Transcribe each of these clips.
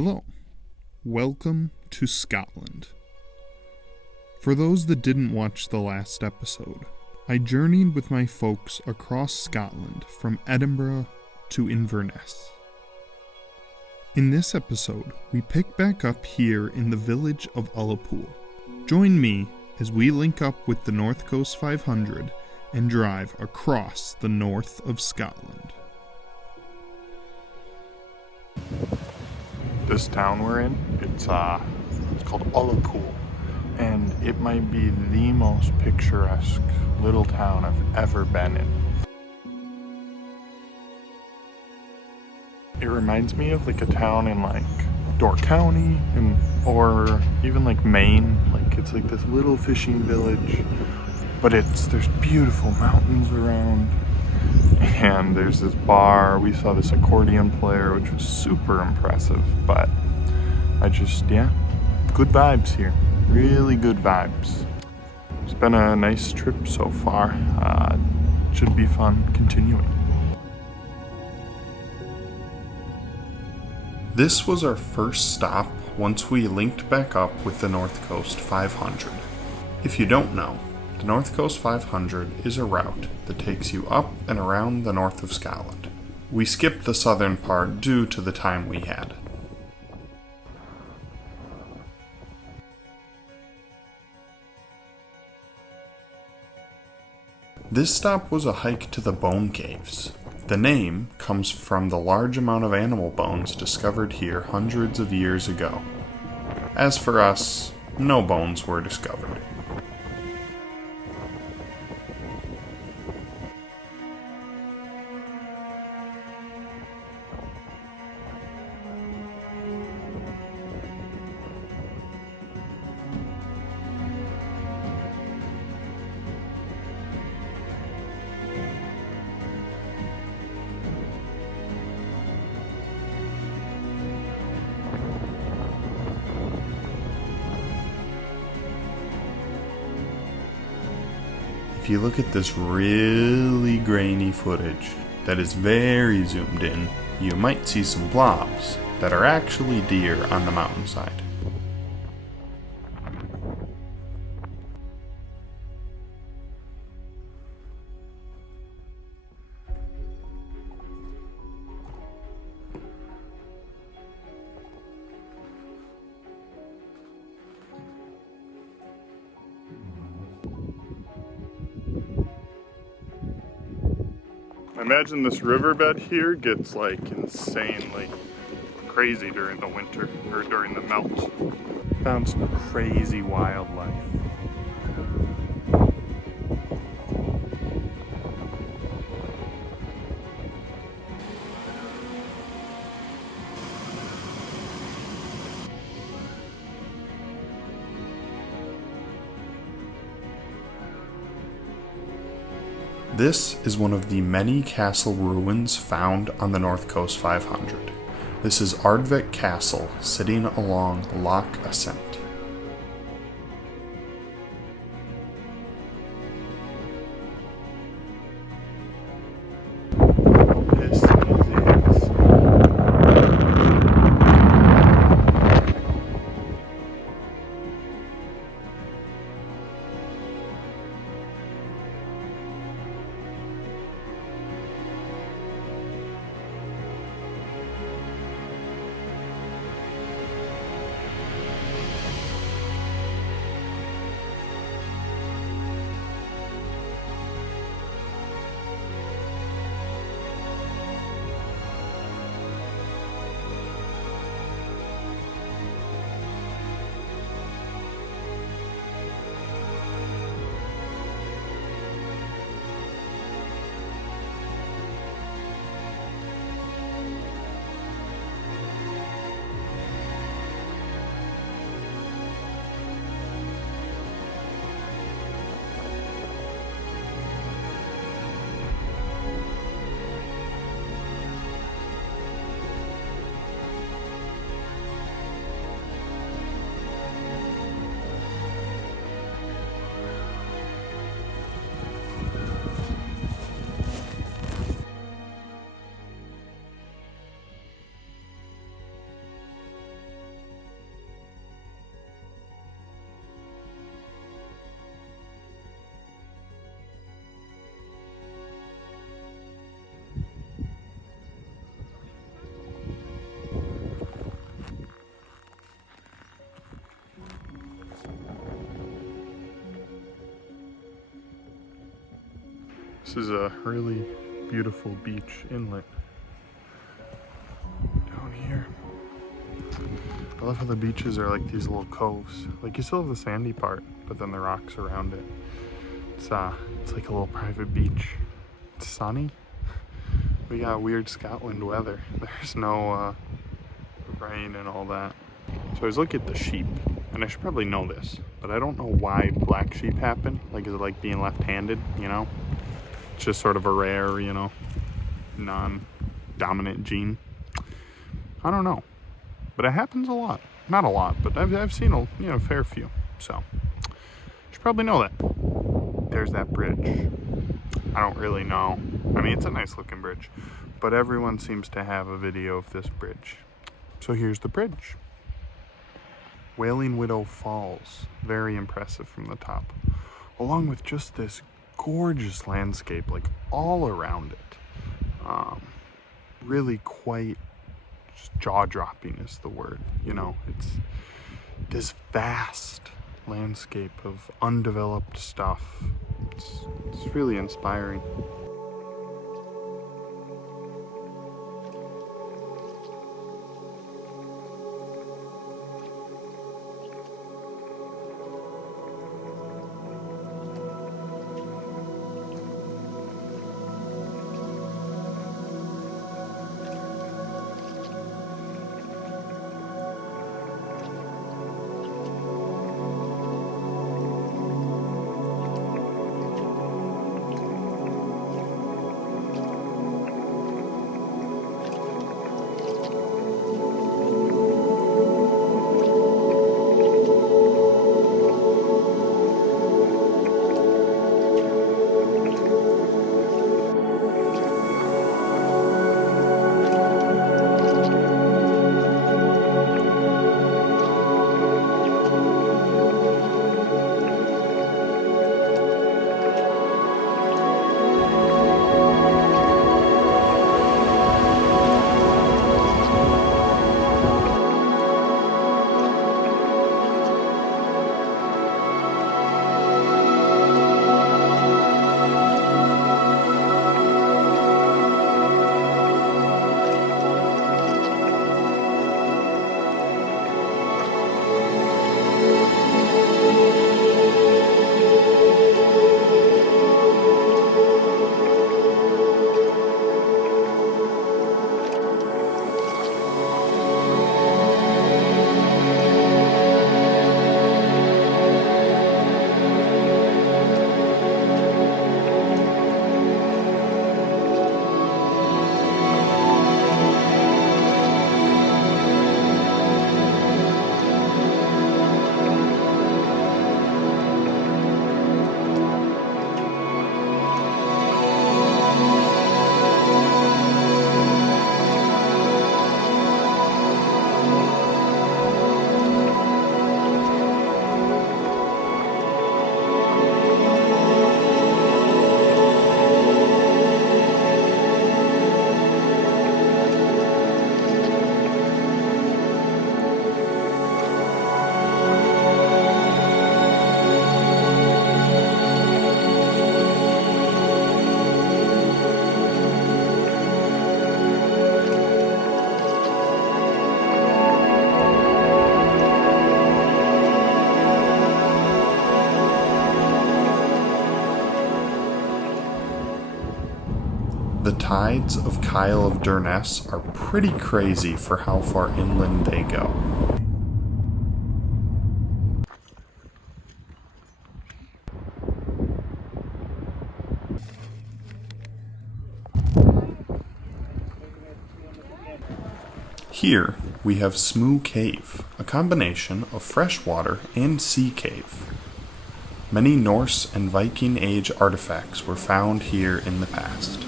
Hello, welcome to Scotland. For those that didn't watch the last episode, I journeyed with my folks across Scotland from Edinburgh to Inverness. In this episode, we pick back up here in the village of Ullapool. Join me as we link up with the North Coast 500 and drive across the north of Scotland. This town we're in, it's called Ullapool, and it might be the most picturesque little town I've ever been in. It reminds me of like a town in like Door County or even like Maine. Like it's like this little fishing village, but there's beautiful mountains around. And there's this bar, we saw this accordion player, which was super impressive, but good vibes here, really good vibes. It's been a nice trip so far, should be fun continuing. This was our first stop once we linked back up with the North Coast 500. If you don't know, the North Coast 500 is a route that takes you up and around the north of Scotland. We skipped the southern part due to the time we had. This stop was a hike to the Bone Caves. The name comes from the large amount of animal bones discovered here hundreds of years ago. As for us, no bones were discovered. If you look at this really grainy footage that is very zoomed in, you might see some blobs that are actually deer on the mountainside. I imagine this riverbed here gets like insanely crazy during the winter or during the melt. Found some crazy wildlife. This is one of the many castle ruins found on the North Coast 500. This is Ardwick Castle, sitting along Loch Ascent. This is it. This is a really beautiful beach inlet down here. I love how the beaches are like these little coves. Like you still have the sandy part, but then the rocks around it. It's like a little private beach. It's sunny. We got weird Scotland weather. There's no rain and all that. So I was looking at the sheep, and I should probably know this, but I don't know why black sheep happen. Like, is it like being left-handed, you know? It's just sort of a rare, you know, non-dominant gene. I don't know, but it happens a lot. Not a lot, but I've seen a fair few. So I should probably know that. There's that bridge. I don't really know. I mean, it's a nice looking bridge, but everyone seems to have a video of this bridge. So here's the bridge. Wailing Widow Falls, very impressive from the top, along with just this gorgeous landscape, like all around it. Really quite jaw-dropping is the word, you know. It's this vast landscape of undeveloped stuff. It's really inspiring. The tides of Kyle of Inverness are pretty crazy for how far inland they go. Here we have Smoo Cave, a combination of freshwater and sea cave. Many Norse and Viking Age artifacts were found here in the past.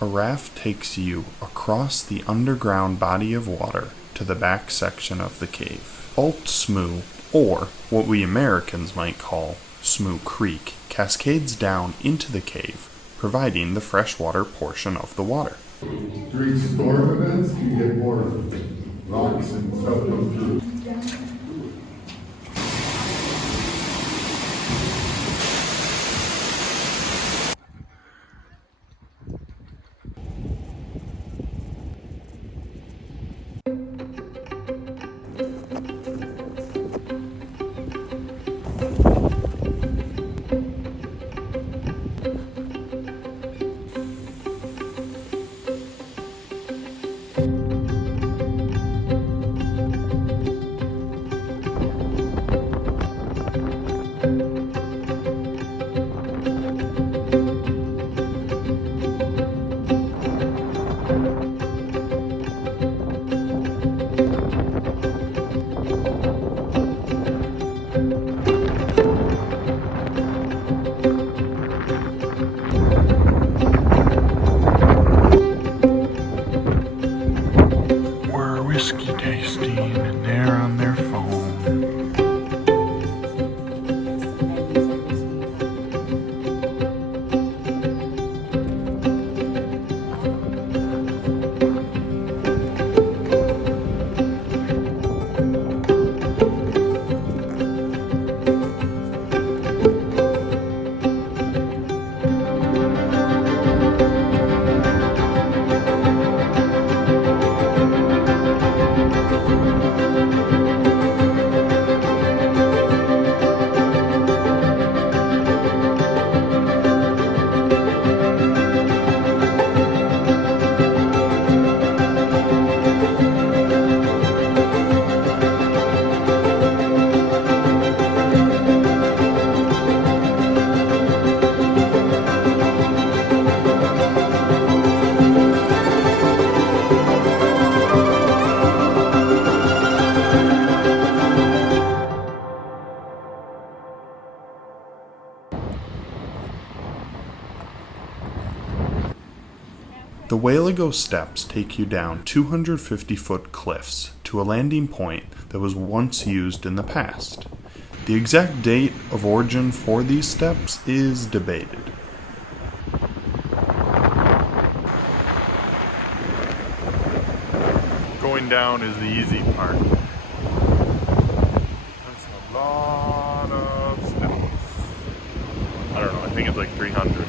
A raft takes you across the underground body of water to the back section of the cave. Alt Smoo, or what we Americans might call Smoo Creek, cascades down into the cave, providing the freshwater portion of the water. During storm events, you get more rocks and stuff come through. whiskey tasting and they're on their phone. The Whaligo steps take you down 250-foot cliffs to a landing point that was once used in the past. The exact date of origin for these steps is debated. Going down is the easy part. That's a lot of steps. I don't know, I think it's like 300.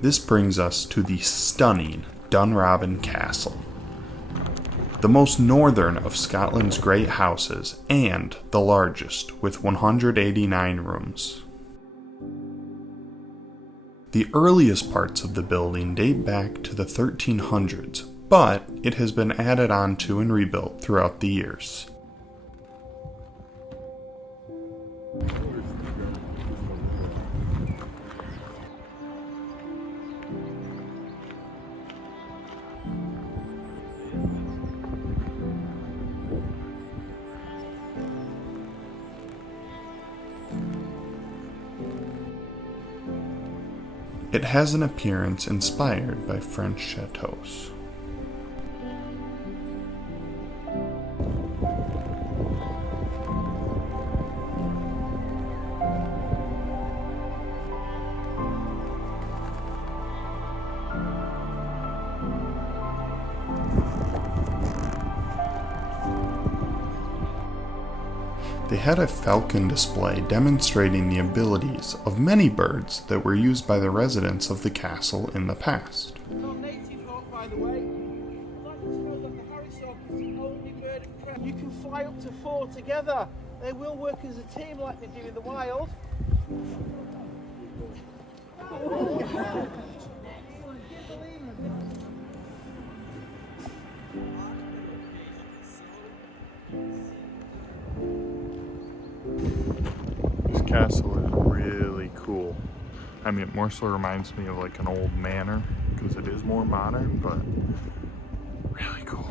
This brings us to the stunning Dunrobin Castle, the most northern of Scotland's great houses and the largest, with 189 rooms. The earliest parts of the building date back to the 1300s, but it has been added on to and rebuilt throughout the years. It has an appearance inspired by French chateaux. They had a falcon display demonstrating the abilities of many birds that were used by the residents of the castle in the past. Not native hawk, by the way. I'd like to know that the harrisawk is the only bird of prey. You can fly up to 4 together. They will work as a team like they do in the wild. This castle is really cool. I mean, it more so reminds me of like an old manor because it is more modern, but really cool.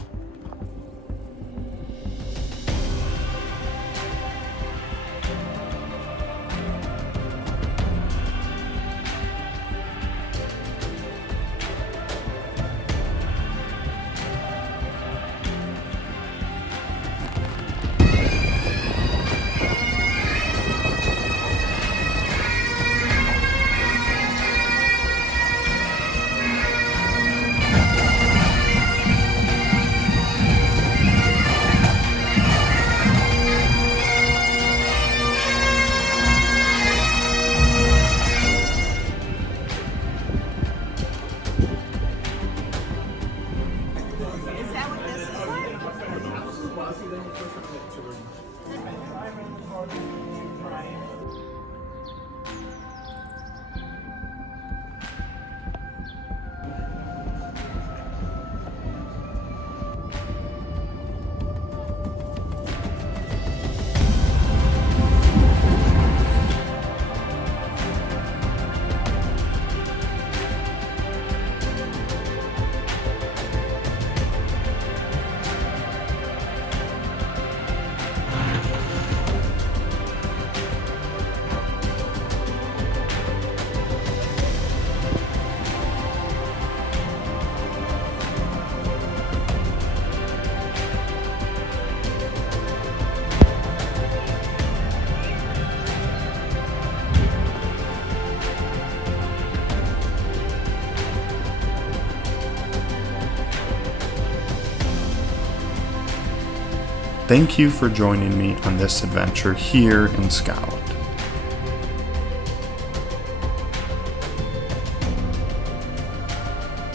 Thank you for joining me on this adventure here in Scotland.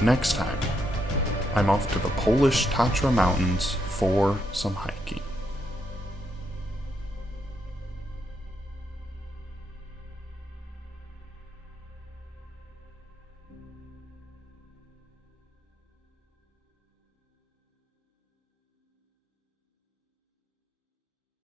Next time, I'm off to the Polish Tatra Mountains for some hiking.